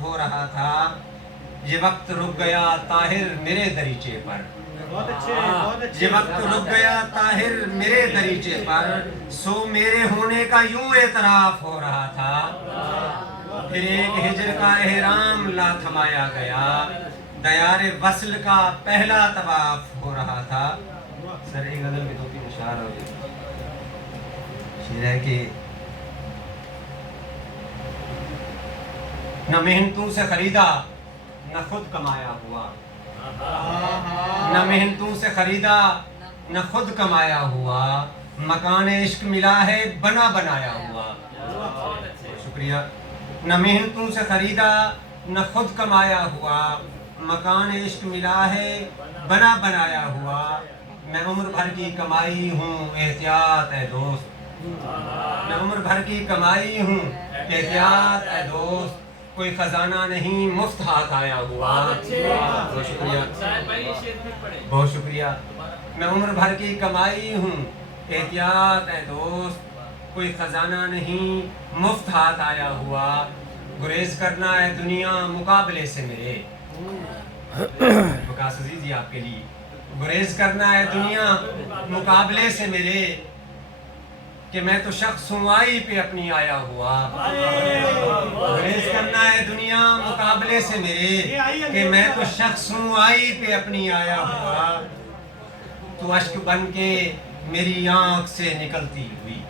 ہو رہا تھا، یہ وقت رک گیا طاہر میرے دریچے پر. یہ وقت رک گیا طاہر میرے دریچے پر، سو میرے ہونے کا یوں اعتراف ہو رہا تھا. پھر ایک ہجر کا احرام لا تھمایا گیا، دیار وصل کا پہلا طواف ہو رہا تھا. سر ایک غزل میں 2-3 اشعار ہو گئے. شعر ہے کہ نہ محنتوں سے خریدا نہ خود کمایا ہوا، نہ محنتوں سے خریدا نہ خود کمایا ہوا، مکان عشق ملا ہے بنا بنایا ہوا. شکریہ. نہ محنتوں سے خریدا نہ خود کمایا ہوا، مکان عشق ملا ہے بنا بنایا ہوا. میں عمر بھر کی کمائی ہوں احتیاط اے دوست، میں عمر بھر کی کمائی ہوں احتیاط اے دوست، کوئی خزانہ نہیں مفت ہاتھ آیا ہوا. بہت شکریہ، بہت شکریہ. میں عمر بھر کی کمائی ہوں احتیاط اے دوست، کوئی خزانہ نہیں مفت ہاتھ آیا ہوا. گریز کرنا ہے دنیا مقابلے سے میرے، وقاص عزیز یہ آپ کے لیے. گریز کرنا ہے دنیا مقابلے سے میرے، کہ میں تو شخص ہوں آئی پہ اپنی آیا ہوا. گریز کرنا ہے دنیا مقابلے سے میرے، کہ میں تو شخص ہوں آئی پہ اپنی آیا ہوا. تو اشک بن کے میری آنکھ سے نکلتی ہوئی،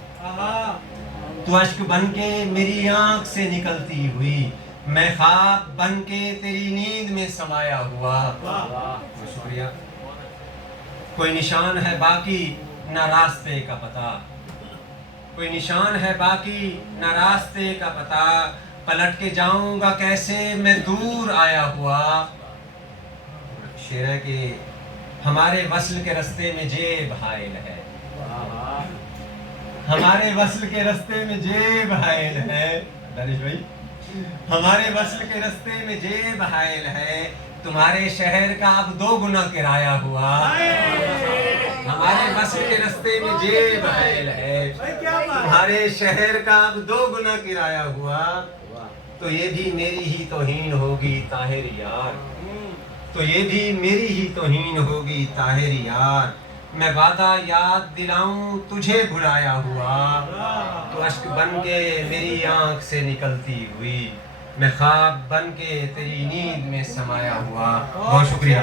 تو اشک بن کے میری آنکھ سے نکلتی ہوئی، میں خواب بن کے تیری نیند میں سمایا ہوا. شکریہ. کوئی نشان ہے باقی نہ راستے کا پتہ، کوئی نشان ہے باقی نہ راستے کا پتہ، پلٹ کے جاؤں گا کیسے میں دور آیا ہوا. شعر ہے کہ ہمارے وصل کے رستے میں جیب حائل ہے، ہمارے وصل کے رستے میں جیب حائل ہے. دانش بھائی، ہمارے وصل کے رستے میں جیب حائل ہے، تمہارے شہر کا اب 2 گنا کرایہ ہوا. ہمارے وصل کے رستے میں جیب حائل ہے، تمہارے شہر کا اب 2 گنا کرایہ ہوا. تو یہ بھی میری ہی توہین ہوگی طاہر یار، تو یہ بھی میری ہی توہین ہوگی طاہر یار. میں وعدہ یاد دلاؤں تجھے بھلایا ہوا، تو اشک بن کے میری آنکھ سے نکلتی ہوئی، میں خواب بن کے تیری نیند میں سمایا ہوا. بہت شکریہ.